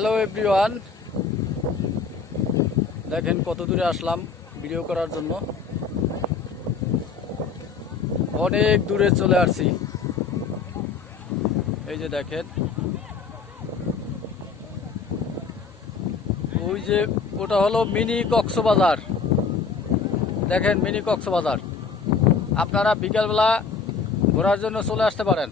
Hello everyone, দেখেন কত দূরে আসলাম ভিডিও করার জন্য। অনেক দূরে চলে আসছি। এই যে দেখেন, ওই যে ওটা হলো মিনি কক্সবাজার। দেখেন মিনি কক্সবাজার, আপনারা বিকালবেলা ঘোরার জন্য চলে আসতে পারেন।